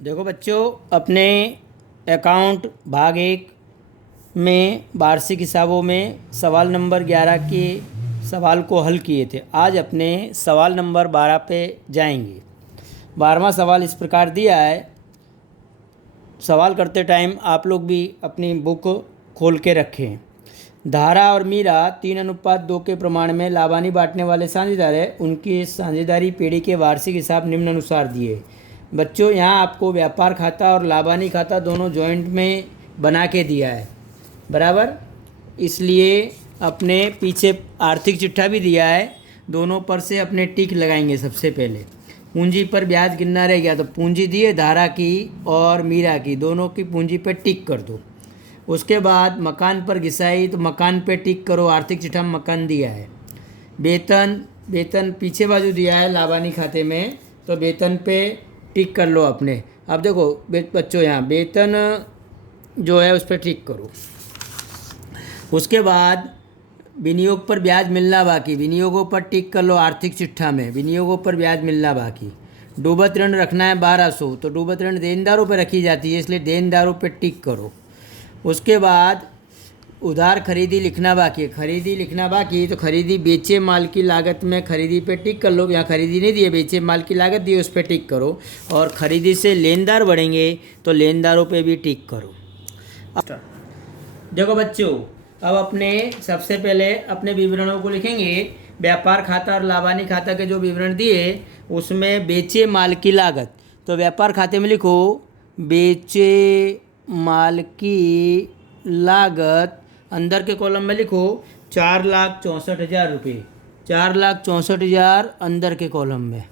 देखो बच्चों, अपने अकाउंट भाग 1 में वार्षिक हिसाबों में सवाल नंबर 11 के सवाल को हल किए थे। आज अपने सवाल नंबर 12 पे जाएंगे। 12वां सवाल इस प्रकार दिया है। सवाल करते टाइम आप लोग भी अपनी बुक खोल के रखें। धारा और मीरा 3:2 के प्रमाण में लाभानी बांटने वाले साझेदार हैं। उनकी साझेदारी पेढ़ी के वार्षिक हिसाब निम्नानुसार दिए। बच्चों, यहाँ आपको व्यापार खाता और लाभानी खाता दोनों जॉइंट में बना के दिया है, बराबर। इसलिए अपने पीछे आर्थिक चिट्ठा भी दिया है, दोनों पर से अपने टिक लगाएंगे। सबसे पहले पूंजी पर ब्याज गिनना रह गया, तो पूंजी दिए धारा की और मीरा की, दोनों की पूंजी पर टिक कर दो। उसके बाद मकान पर घिसाई, तो मकान पे टिक करो, आर्थिक चिट्ठा में मकान दिया है। वेतन पीछे बाजू दिया है लाभानी खाते में, तो वेतन पे टिक कर लो अपने। अब देखो बच्चों, यहाँ वेतन जो है उस पर टिक करो। उसके बाद विनियोग पर ब्याज मिलना बाकी, विनियोगों पर टिक कर लो आर्थिक चिट्ठा में, विनियोगों पर ब्याज मिलना बाकी। डूबत ऋण रखना है 1200, तो डूबत ऋण देनदारों पर रखी जाती है, इसलिए देनदारों पर टिक करो। उसके बाद उधार खरीदी लिखना बाकी है, खरीदी लिखना बाकी, तो खरीदी बेचे माल की लागत में खरीदी पे टिक कर लो। यहाँ खरीदी नहीं दी है, बेचे माल की लागत दी है, उस पर टिक करो। और खरीदी से लेनदार बढ़ेंगे तो लेनदारों पे भी टिक करो। देखो बच्चों, अब अपने सबसे पहले अपने विवरणों को लिखेंगे। व्यापार खाता और लाभानी खाता के जो विवरण दिए उसमें बेचे माल की लागत, तो व्यापार खाते में लिखो बेचे माल की लागत, अंदर के कॉलम में लिखो 4,64,000 रुपये, 4,64,000 अंदर के कॉलम में।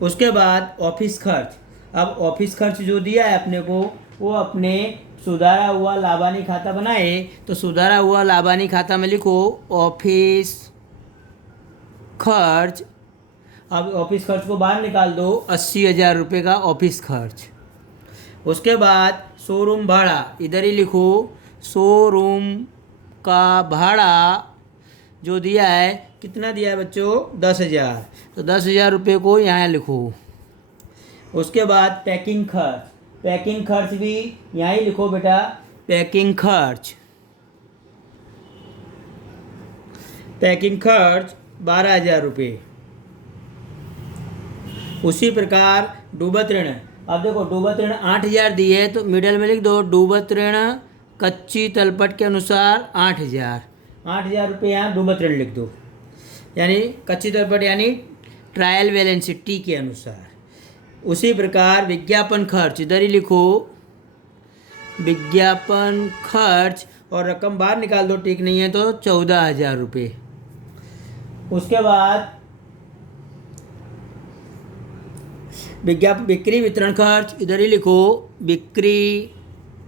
उसके बाद ऑफिस खर्च, अब ऑफिस खर्च जो दिया है अपने को, वो अपने सुधारा हुआ लाभानी खाता बनाए, तो सुधारा हुआ लाभानी खाता में लिखो ऑफिस खर्च। अब ऑफिस खर्च को बाहर निकाल दो, 80,000 रुपये का ऑफिस खर्च। उसके बाद शोरूम भाड़ा, इधर ही लिखो शोरूम का भाड़ा जो दिया है, कितना दिया है बच्चों, 10,000, तो 10,000 रुपये को यहाँ लिखो। उसके बाद पैकिंग खर्च, पैकिंग खर्च भी यहाँ ही लिखो बेटा, पैकिंग खर्च, पैकिंग खर्च 12,000 रुपये। उसी प्रकार डूबत ऋण, अब देखो डूबत ऋण 8,000 दी है, तो मिडल में लिख दो डूबत ऋण कच्ची तलपट के अनुसार 8,000 रुपये, यहाँ डूबत ऋण लिख दो, यानी कच्ची तलपट यानी ट्रायल बैलेंस टी के अनुसार। उसी प्रकार विज्ञापन खर्च, इधर ही लिखो विज्ञापन खर्च, और रकम बाहर निकाल दो, ठीक नहीं है तो 14,000 रुपये। उसके बाद बिक्री वितरण खर्च, इधर ही लिखो बिक्री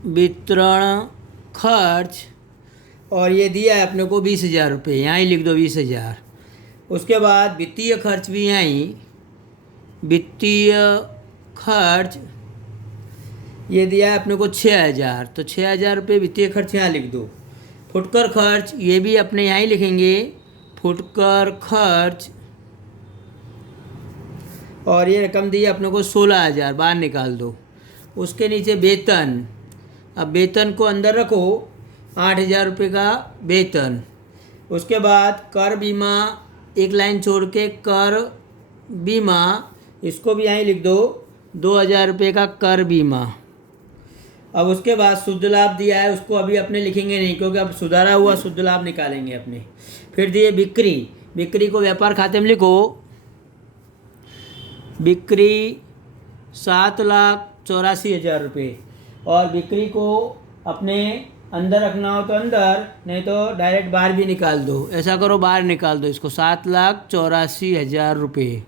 वितरण खर्च, और ये दिया है अपने को 20,000 रुपये, यहाँ ही लिख दो 20,000। उसके बाद वित्तीय खर्च भी यहाँ ही, वित्तीय खर्च ये दिया है अपने को 6,000, तो 6,000 रुपये वित्तीय खर्च यहाँ लिख दो। फुटकर खर्च ये भी अपने यहाँ ही लिखेंगे, फुटकर खर्च, और ये रकम दी है अपने को 16,000, बाहर निकाल दो। उसके नीचे वेतन, अब वेतन को अंदर रखो, 8,000 रुपये का वेतन। उसके बाद कर बीमा, एक लाइन छोड़ के कर बीमा, इसको भी यहीं लिख दो 2,000 रुपये का कर बीमा। अब उसके बाद शुद्ध लाभ दिया है, उसको अभी अपने लिखेंगे नहीं, क्योंकि अब सुधारा हुआ शुद्ध लाभ निकालेंगे अपने। फिर दिए बिक्री, बिक्री को व्यापार खाते में लिखो बिक्री 7,84,000 रुपये, और बिक्री को अपने अंदर रखना हो तो अंदर, नहीं तो डायरेक्ट बाहर भी निकाल दो, ऐसा करो बाहर निकाल दो इसको, 7,84,000 रुपये।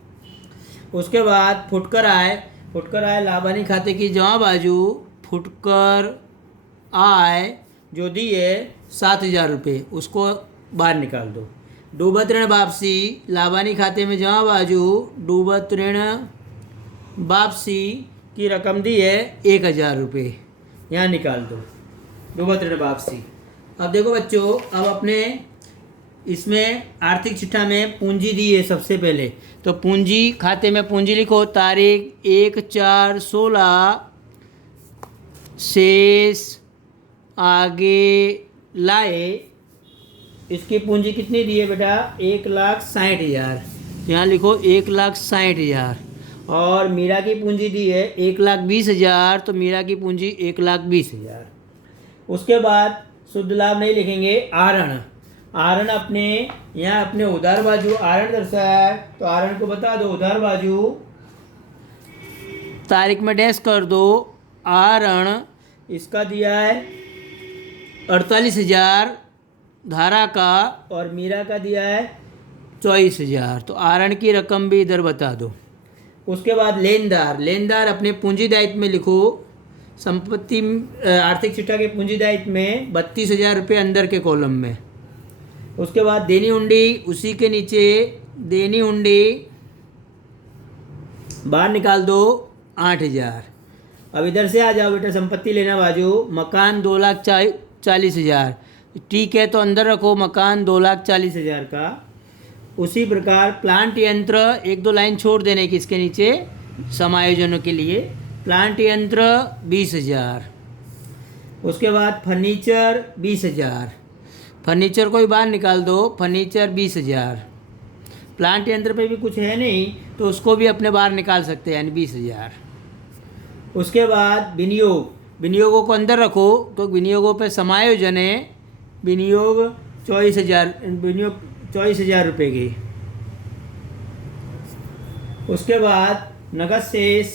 उसके बाद फुटकर आय, फुटकर आय लाभानी खाते की जमा बाजू, फुटकर आय जो दी है 7,000 रुपये, उसको बाहर निकाल दो। डूबत ऋण वापसी, लाभानी खाते में जमा बाजू, डूबत ऋण वापसी की रकम दी है 1,000 रुपये, यहाँ निकाल दो डूबत ऋण वापसी। अब देखो बच्चों, अब अपने इसमें आर्थिक चिट्ठा में पूंजी दी है सबसे पहले। तो पूंजी खाते में पूंजी लिखो, तारीख 1/4/16, शेष आगे लाए। इसकी पूंजी कितनी दी है बेटा? 1,60,000। यहाँ लिखो 1,60,000। और मीरा की पूंजी दी है 1,20,000, तो मीरा की पूंजी 1,20,000। उसके बाद शुद्ध लाभ नहीं लिखेंगे, आहरण। आहरण अपने यहाँ अपने उधार बाजू आहरण दर्शाया है, तो आहरण को बता दो। उधार बाजू तारीख में डैश कर दो। आहरण इसका दिया है 48,000 धारा का, और मीरा का दिया है 24,000। तो आहरण की रकम भी इधर बता दो। उसके बाद लेनदार। लेनदार अपने पूंजी दायित्व में लिखो, संपत्ति आर्थिक चिट्ठा के पूंजी दायित्व में 32,000 रुपये अंदर के कॉलम में। उसके बाद देनी हुंडी, उसी के नीचे देनी हुंडी बाहर निकाल दो 8,000। अब इधर से आ जाओ बेटा, संपत्ति लेना बाजू। मकान 2,40,000, ठीक है, तो अंदर रखो मकान 2,40,000 का। उसी प्रकार प्लांट यंत्र, 1-2 लाइन छोड़ देने की इसके नीचे समायोजनों के लिए। प्लांट यंत्र 20,000। उसके बाद फर्नीचर 20,000, फर्नीचर को भी बाहर निकाल दो। फर्नीचर 20,000। प्लांट यंत्र पे भी कुछ है नहीं, तो उसको भी अपने बाहर निकाल सकते हैं, यानी 20,000। उसके बाद विनियोग। विनियोगों को अंदर रखो, तो विनियोगों पे समायोजन है। विनियोग 24,000, विनियोग 24,000 रुपये की। उसके बाद नगद शेष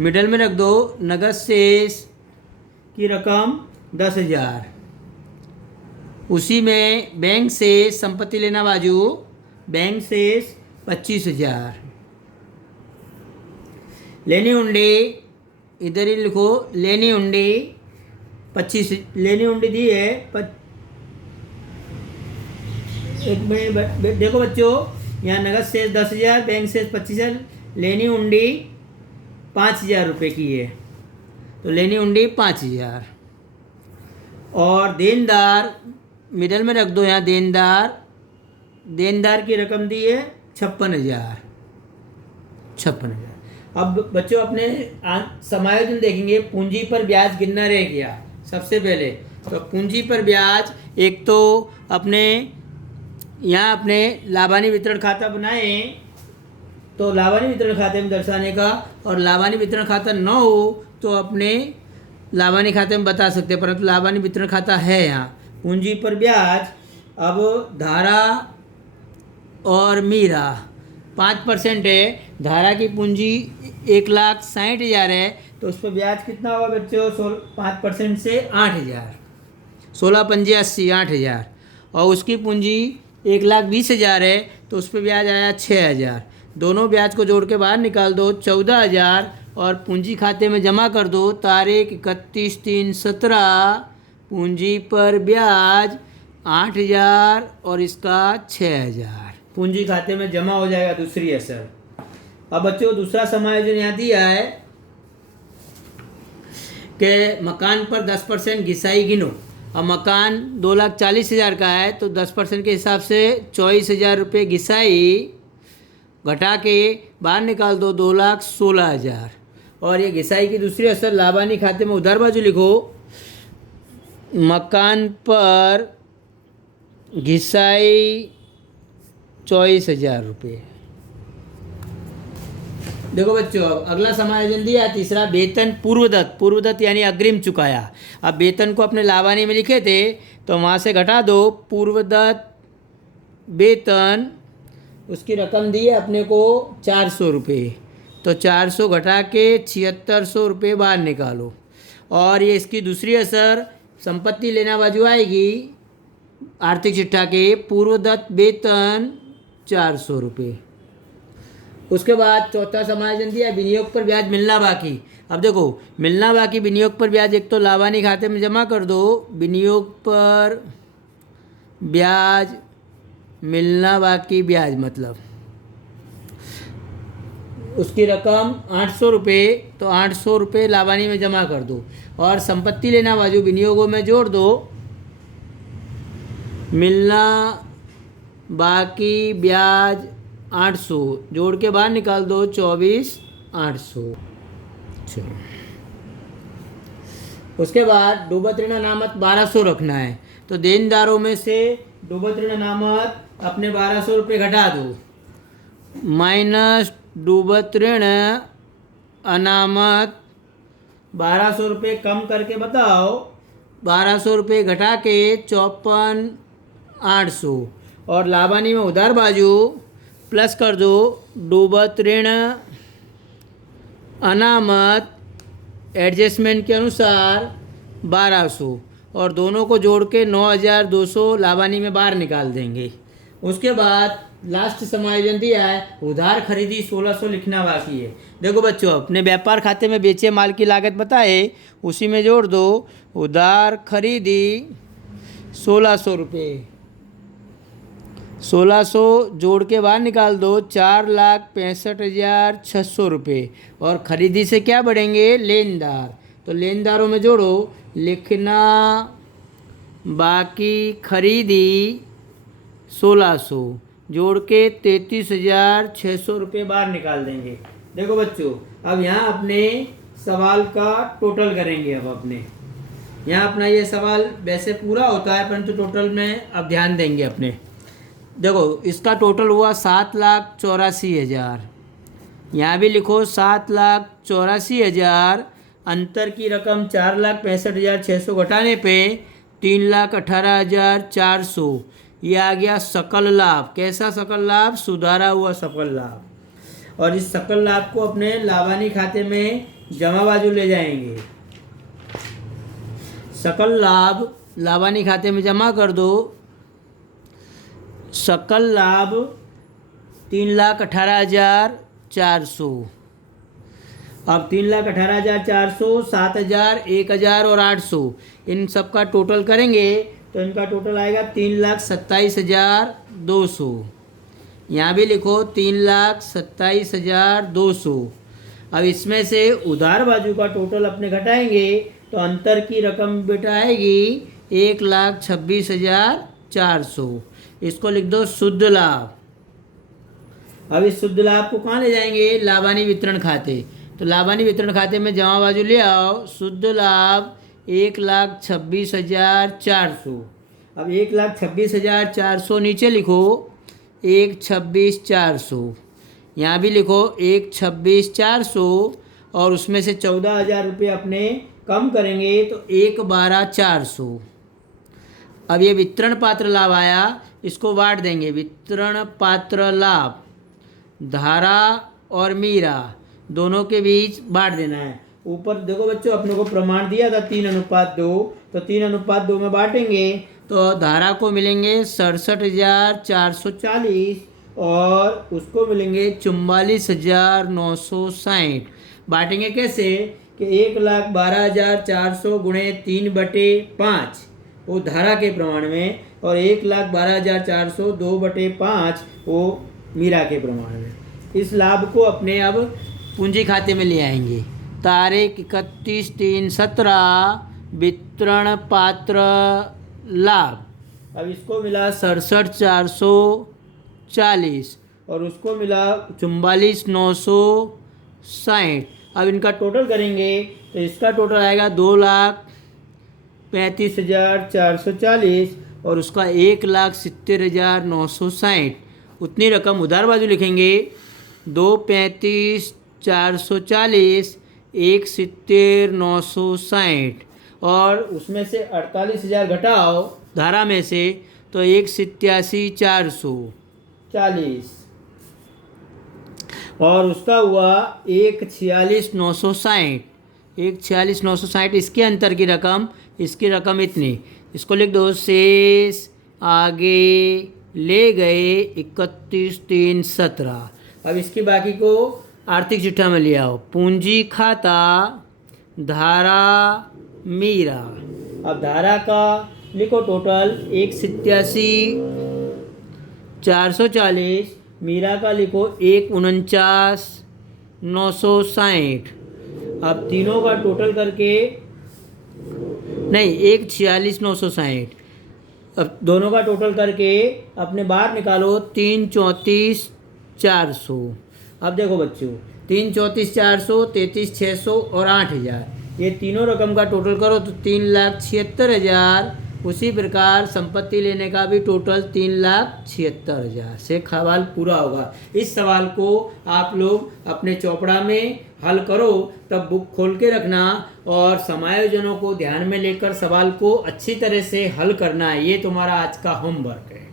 मिडल में रख दो। नगद शेष की रकम 10,000। उसी में बैंक शेष, संपत्ति लेना बाजू, बैंक शेष 25,000। लेनी हुंडी इधर ही लिखो, लेनी हुंडी 25। लेनी हुंडी दी है एक मिनट देखो बच्चों, यहाँ नगद शेष 10,000, बैंक शेष 25,000, लेनी हुंडी 5,000 रुपये की है, तो लेनी हुंडी 5,000। और देनदार मिडल में रख दो, यहाँ देनदार। देनदार की रकम दी है 56,000। 56,000। अब बच्चों अपने समायोजन देखेंगे। पूंजी पर ब्याज गिनना रह गया सबसे पहले। तो पूंजी पर ब्याज, एक तो अपने यहाँ अपने लाभानी वितरण खाता बनाए, तो लाभानी वितरण खाते में दर्शाने का, और लाभानी वितरण खाता न हो तो अपने लाभानी खाते में बता सकते हैं, परंतु लाभानी वितरण खाता है यहाँ। पूंजी पर ब्याज, अब धारा और मीरा 5% है। धारा की पूंजी 1,60,000 है, तो उस पर ब्याज कितना होगा बच्चों? 5% से 8,000। 16×5 = 80, 8,000। और उसकी पूंजी 1,20,000 है, तो उस पर ब्याज आया 6,000। दोनों ब्याज को जोड़ के बाहर निकाल दो 14,000, और पूंजी खाते में जमा कर दो। तारीख 31/3/17, पूंजी पर ब्याज 8,000 और इसका 6,000 पूंजी खाते में जमा हो जाएगा। दूसरी असर। अब बच्चों दूसरा समायोजन यहाँ दिया है कि मकान पर 10% घिसाई गिनो। अब मकान 2,40,000 का है, तो 10% के हिसाब से 24,000 रुपये घिसाई घटा के बाहर निकाल दो 2,16,000। और ये घिसाई की दूसरी असर लाभानी खाते में उधार बाजू लिखो, मकान पर घिसाई 24,000 रुपये। देखो बच्चों, अब अगला समायोजन दिया है तीसरा, वेतन पूर्वदत्त। पूर्वदत्त यानी अग्रिम चुकाया। अब वेतन को अपने लाभानी में लिखे थे, तो वहाँ से घटा दो पूर्वदत्त वेतन। उसकी रकम दी है अपने को 400 रुपये, तो 400 घटा के 7,600 रुपये बाहर निकालो। और ये इसकी दूसरी असर संपत्ति लेना बाजू आएगी आर्थिक चिट्ठा के, पूर्वदत्त वेतन 400 रुपये। उसके बाद चौथा समायोजन दिया, विनियोग पर ब्याज मिलना बाकी। अब देखो मिलना बाकी विनियोग पर ब्याज, एक तो लाभानी खाते में जमा कर दो। विनियोग पर ब्याज मिलना बाकी ब्याज मतलब उसकी रकम 800 रुपये, तो 800 रुपये लाभानी में जमा कर दो। और संपत्ति लेना बाजू विनियोगों में जोड़ दो। मिलना बाकी ब्याज 800, जोड़ के बाहर निकाल दो 24,800। चलो, उसके बाद डूबत ऋण अनामत 1200 रखना है। तो देनदारों में से डूबत ऋण अनामत अपने 1200 रुपये घटा दो, माइनस डूबत ऋण अनामत 1200 रुपये कम करके बताओ, 1200 रुपये घटा के 54,800, और लाभानी में उधार बाजू प्लस कर दो डूबत ऋण अनामत एडजस्टमेंट के अनुसार 1200, और दोनों को जोड़ के 9,200 लाभानी में बाहर निकाल देंगे। उसके बाद लास्ट समायोजन दिया है, उधार खरीदी 1600 लिखना बाकी है। देखो बच्चों, अपने व्यापार खाते में बेचे माल की लागत बताए, उसी में जोड़ दो उधार खरीदी 1600 रुपये, 1600 जोड़ के बाहर निकाल दो 4,65,600 रुपये, और खरीदी से क्या बढ़ेंगे लेनदार, तो लेनदारों में जोड़ो लिखना बाकी खरीदी 1600 जोड़ के 33,600 रुपये बाहर निकाल देंगे। देखो बच्चों, अब यहाँ अपने सवाल का टोटल करेंगे। अब अपने यहाँ अपना ये सवाल वैसे पूरा होता है, परंतु टोटल में अब ध्यान देंगे अपने। देखो, इसका टोटल हुआ 7,84,000, यहाँ भी लिखो 7,84,000, अंतर की रकम 4,65,600 घटाने पे 3,18,400, ये आ गया सकल लाभ। कैसा सकल लाभ? सुधारा हुआ सकल लाभ। और इस सकल लाभ को अपने लाभानी खाते में जमा बाजू ले जाएंगे। सकल लाभ लाभानी खाते में जमा कर दो। सकल लाभ 3,18,400। अब 3,18,400, 7,000, 1,000 और 800, इन सब का टोटल करेंगे तो इनका टोटल आएगा 3,27,200। यहाँ भी लिखो 3,27,200। अब इसमें से उधार बाजू का टोटल अपने घटाएंगे तो अंतर की रकम बेटा आएगी 1,26,400। इसको लिख दो शुद्ध लाभ। अब इस शुद्ध लाभ को कहाँ ले जाएंगे? लाभानी वितरण खाते। तो लाभानी वितरण खाते में जमा बाजू ले आओ। शुद्ध लाभ 1,26,400। अब 1,26,400 नीचे लिखो 1,26,400, यहाँ भी लिखो 1,26,400, और उसमें से 14,000 रुपये अपने कम करेंगे तो 1,12,400। अब ये वितरण पात्र लाभ आया, इसको बांट देंगे। वितरण पात्र लाभ धारा और मीरा दोनों के बीच बांट देना है। ऊपर देखो बच्चों, अपने को प्रमाण दिया था 3:2, तो 3:2 में बांटेंगे तो धारा को मिलेंगे 67,440 और उसको मिलेंगे 44,960। बांटेंगे कैसे कि 1,12,400 गुणे 3/5 वो धारा के प्रमाण में, और 1,12,400 2/5 वो मीरा के प्रमाण में। इस लाभ को अपने अब पूंजी खाते में ले आएंगे। तारीख 31/3/17 वितरण पात्र लाभ। अब इसको मिला 67,440 और उसको मिला 44,960। अब इनका टोटल करेंगे तो इसका टोटल आएगा 2,35,440 और उसका 1,70,960। उतनी रकम उधार बाजू लिखेंगे 2,35,440 1,70,960 और उसमें से 48,000 घटाओ धारा में से तो 1,87,440 और उसका हुआ 1,46,960। 1,46,960 इसके अंतर की रकम, इसकी रकम इतनी। इसको लिख दो शेष आगे ले गए 31/3/17। अब इसकी बाकी को आर्थिक चिट्ठा में ले आओ। पूंजी खाता धारा मीरा। अब धारा का लिखो टोटल 1,87,440, मीरा का लिखो 1,49,960। अब तीनों का टोटल करके नहीं 1,46,960 अब दोनों का टोटल करके अपने बाहर निकालो, 3 34 400। अब देखो बच्चों, 3 34 400, 33 600 और 8000, ये तीनों रकम का टोटल करो तो 3,76,000। उसी प्रकार संपत्ति लेने का भी टोटल 3,76,000 से सवाल पूरा होगा। इस सवाल को आप लोग अपने चौपड़ा में हल करो, तब बुक खोल के रखना और समायोजनों को ध्यान में लेकर सवाल को अच्छी तरह से हल करना है। ये तुम्हारा आज का होमवर्क है।